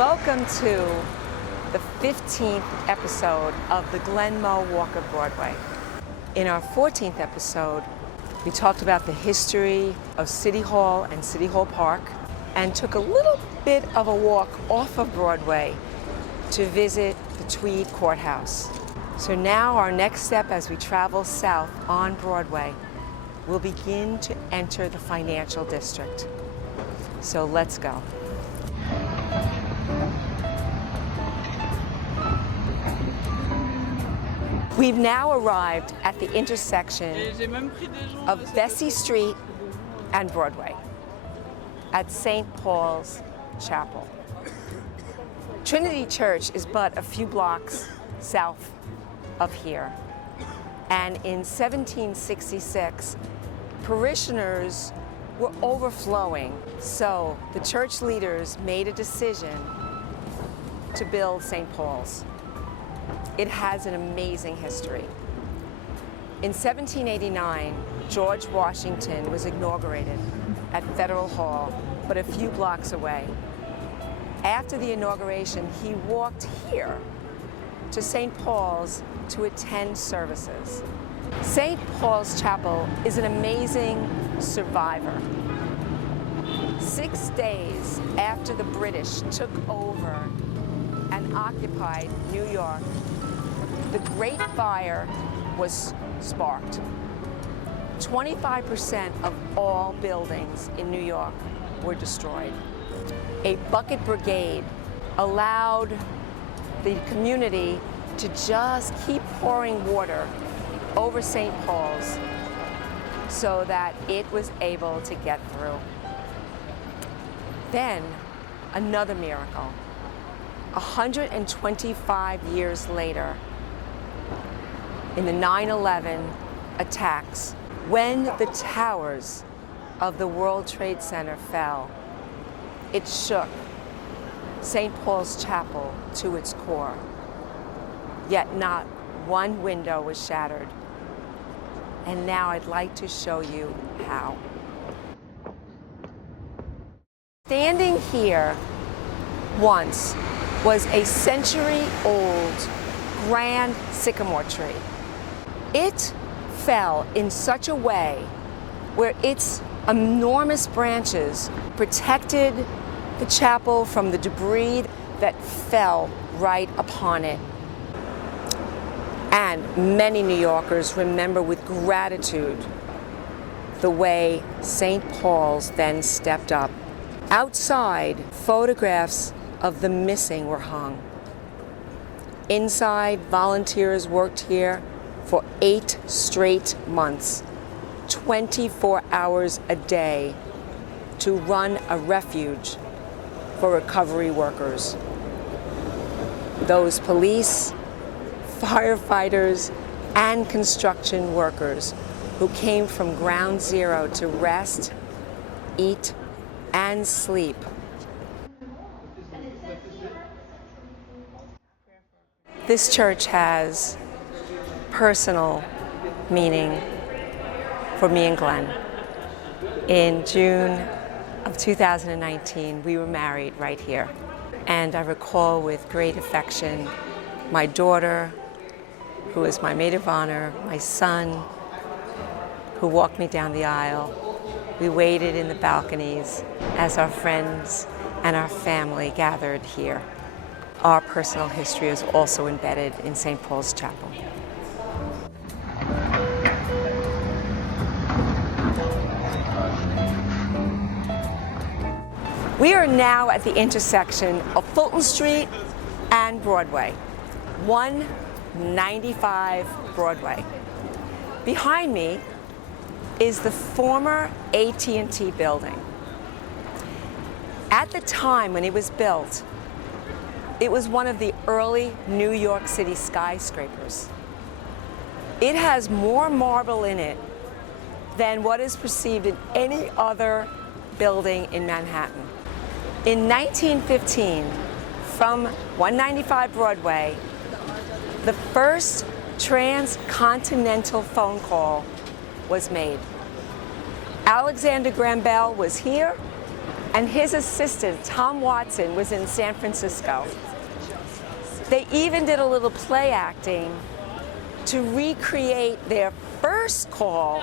Welcome to the 15th episode of the Glenmo Walk of Broadway. In our 14th episode, we talked about the history of City Hall and City Hall Park and took a little bit of a walk off of Broadway to visit the Tweed Courthouse. So now our next step as we travel south on Broadway, we'll begin to enter the financial district. So let's go. We've now arrived at the intersection of Vesey Street and Broadway at St. Paul's Chapel. Trinity Church is but a few blocks south of here. And in 1766, parishioners were overflowing, so the church leaders made a decision to build St. Paul's. It has an amazing history. In 1789, George Washington was inaugurated at Federal Hall, but a few blocks away. After the inauguration, he walked here to St. Paul's to attend services. St. Paul's Chapel is an amazing survivor. 6 days after the British took over and occupied New York, the Great Fire was sparked. 25% of all buildings in New York were destroyed. A bucket brigade allowed the community to just keep pouring water over St. Paul's so that it was able to get through. Then, another miracle. 125 years later, in the 9/11 attacks, when the towers of the World Trade Center fell, it shook St. Paul's Chapel to its core. Yet not one window was shattered. And now I'd like to show you how. Standing here once was a century-old grand sycamore tree. It fell in such a way where its enormous branches protected the chapel from the debris that fell right upon it. And many New Yorkers remember with gratitude the way St. Paul's then stepped up. Outside, photographs of the missing were hung. Inside, volunteers worked here for 8 straight months, 24 hours a day, to run a refuge for recovery workers. Those police, firefighters, and construction workers who came from ground zero to rest, eat, and sleep. This church has personal meaning for me and Glenn. In June of 2019, we were married right here. And I recall with great affection my daughter, who is my maid of honor, my son, who walked me down the aisle. We waited in the balconies as our friends and our family gathered here. Our personal history is also embedded in St. Paul's Chapel. We are now at the intersection of Fulton Street and Broadway, 195 Broadway. Behind me is the former AT&T building. At the time when it was built, it was one of the early New York City skyscrapers. It has more marble in it than what is perceived in any other building in Manhattan. In 1915, from 195 Broadway, the first transcontinental phone call was made. Alexander Graham Bell was here and his assistant, Tom Watson, was in San Francisco. They even did a little play acting to recreate their first call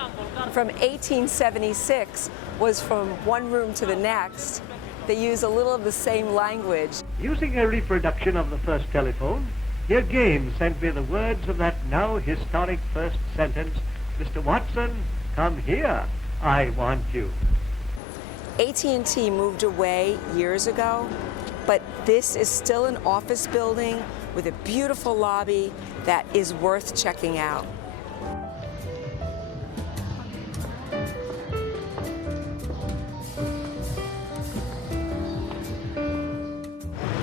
from 1876, was from one room to the next. They use a little of the same language. Using a reproduction of the first telephone, he again sent me the words of that now historic first sentence, "Mr. Watson, come here, I want you." AT&T moved away years ago, but this is still an office building with a beautiful lobby that is worth checking out.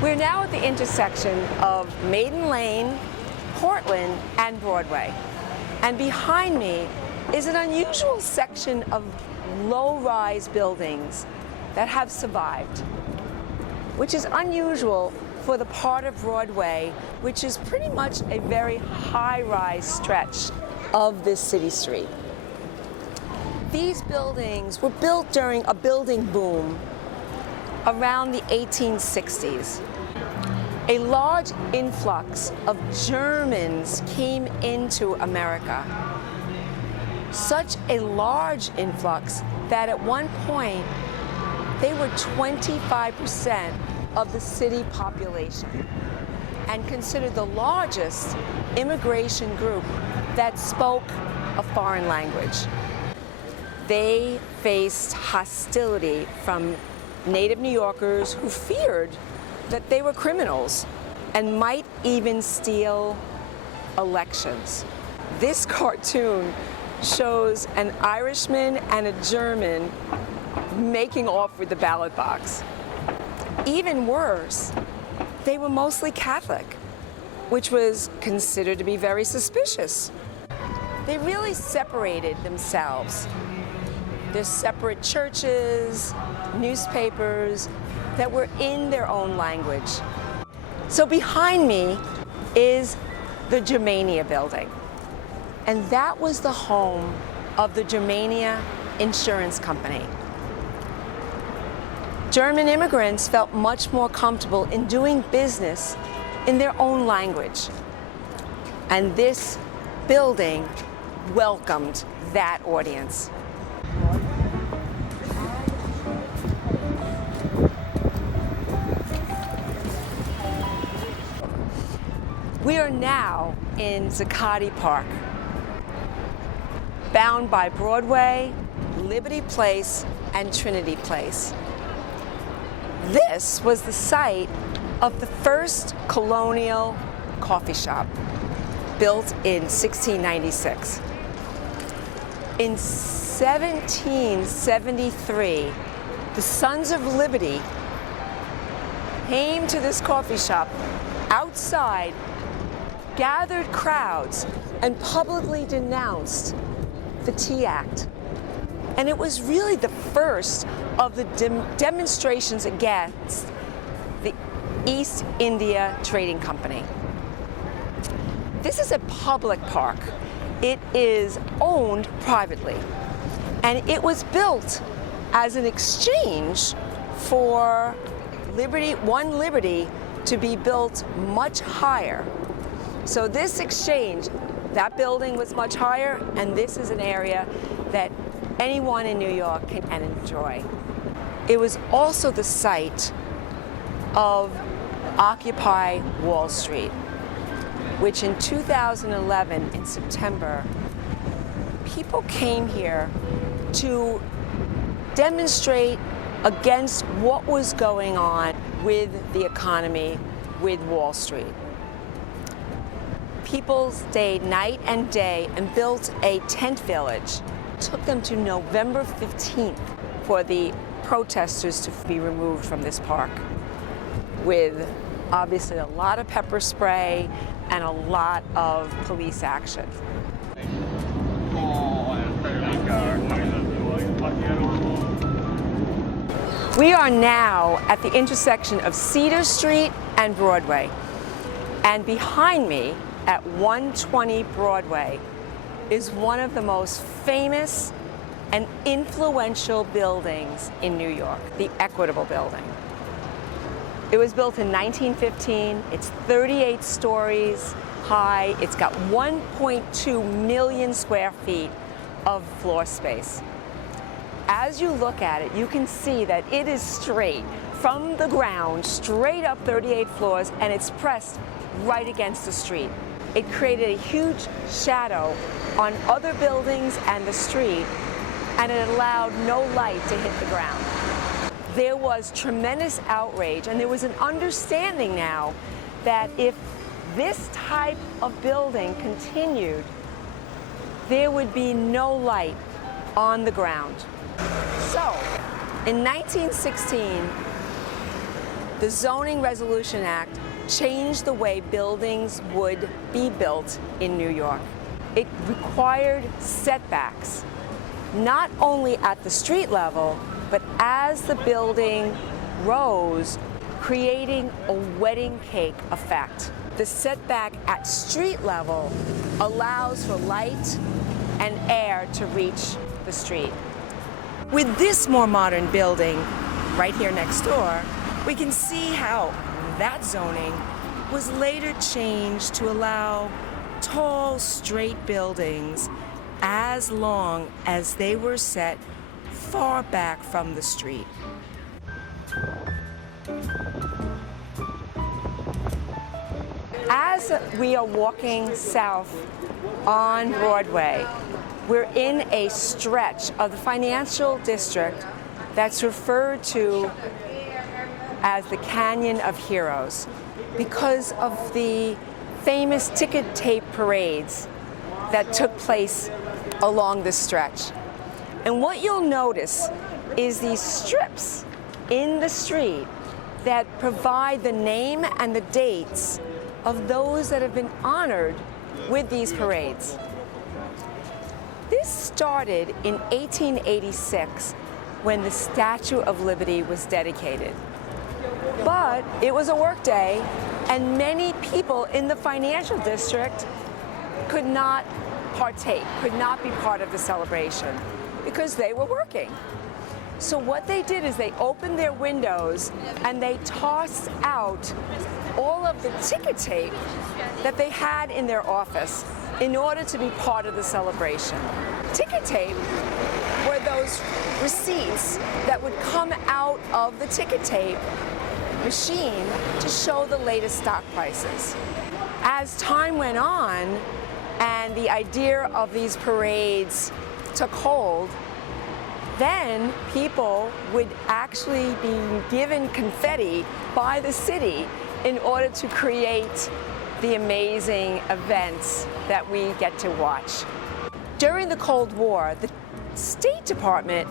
We're now at the intersection of Maiden Lane, Portland, and Broadway. And behind me is an unusual section of low-rise buildings that have survived, which is unusual for the part of Broadway, which is pretty much a very high-rise stretch of this city street. These buildings were built during a building boom around the 1860s. A large influx of Germans came into America. Such a large influx that at one point they were 25% of the city population and considered the largest immigration group that spoke a foreign language. They faced hostility from native New Yorkers who feared that they were criminals and might even steal elections. This cartoon shows an Irishman and a German making off with the ballot box. Even worse, they were mostly Catholic, which was considered to be very suspicious. They really separated themselves. There's separate churches, newspapers that were in their own language. So behind me is the Germania building. And that was the home of the Germania Insurance Company. German immigrants felt much more comfortable in doing business in their own language. And this building welcomed that audience. We are now in Zuccotti Park, bound by Broadway, Liberty Place, and Trinity Place. This was the site of the first colonial coffee shop, built in 1696. In 1773, the Sons of Liberty came to this coffee shop outside, gathered crowds, and publicly denounced the Tea Act. And it was really the first of the demonstrations against the East India Trading Company. This is a public park. It is owned privately, and it was built as an exchange for one liberty to be built much higher. So this exchange, that building was much higher, and this is an area that anyone in New York can enjoy. It was also the site of Occupy Wall Street, which in 2011, in September, people came here to demonstrate against what was going on with the economy, with Wall Street. People stayed night and day and built a tent village. It took them to November 15th for the protesters to be removed from this park, with obviously a lot of pepper spray and a lot of police action. We are now at the intersection of Cedar Street and Broadway. And behind me at 120 Broadway is one of the most famous and influential buildings in New York, the Equitable Building. It was built in 1915. It's 38 stories high. It's got 1.2 million square feet of floor space. As you look at it, you can see that it is straight from the ground, straight up 38 floors, and it's pressed right against the street. It created a huge shadow on other buildings and the street, and it allowed no light to hit the ground. There was tremendous outrage, and there was an understanding now that if this type of building continued, there would be no light on the ground. So, in 1916, the Zoning Resolution Act changed the way buildings would be built in New York. It required setbacks, not only at the street level, but as the building rose, creating a wedding cake effect. The setback at street level allows for light and air to reach the street. With this more modern building right here next door, we can see how that zoning was later changed to allow tall, straight buildings as long as they were set far back from the street. As we are walking south on Broadway, we're in a stretch of the financial district that's referred to as the Canyon of Heroes because of the famous ticker tape parades that took place along this stretch. And what you'll notice is these strips in the street that provide the name and the dates of those that have been honored with these parades. This started in 1886 when the Statue of Liberty was dedicated. But it was a work day, and many people in the financial district could not partake, could not be part of the celebration because they were working. So what they did is they opened their windows and they tossed out all of the ticker tape that they had in their office in order to be part of the celebration. Ticker tape were those receipts that would come out of the ticker tape machine to show the latest stock prices. As time went on and the idea of these parades took hold, then people would actually be given confetti by the city in order to create the amazing events that we get to watch. During the Cold War, the State Department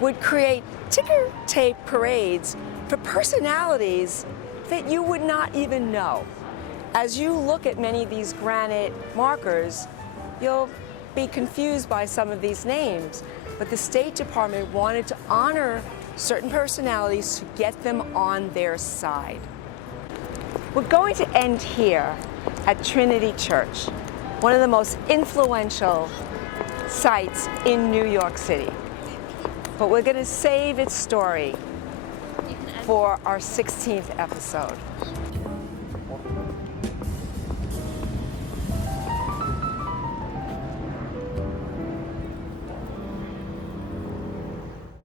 would create ticker tape parades for personalities that you would not even know. As you look at many of these granite markers, you'll be confused by some of these names, but the State Department wanted to honor certain personalities to get them on their side. We're going to end here at Trinity Church, one of the most influential sites in New York City. But we're going to save its story for our 16th episode.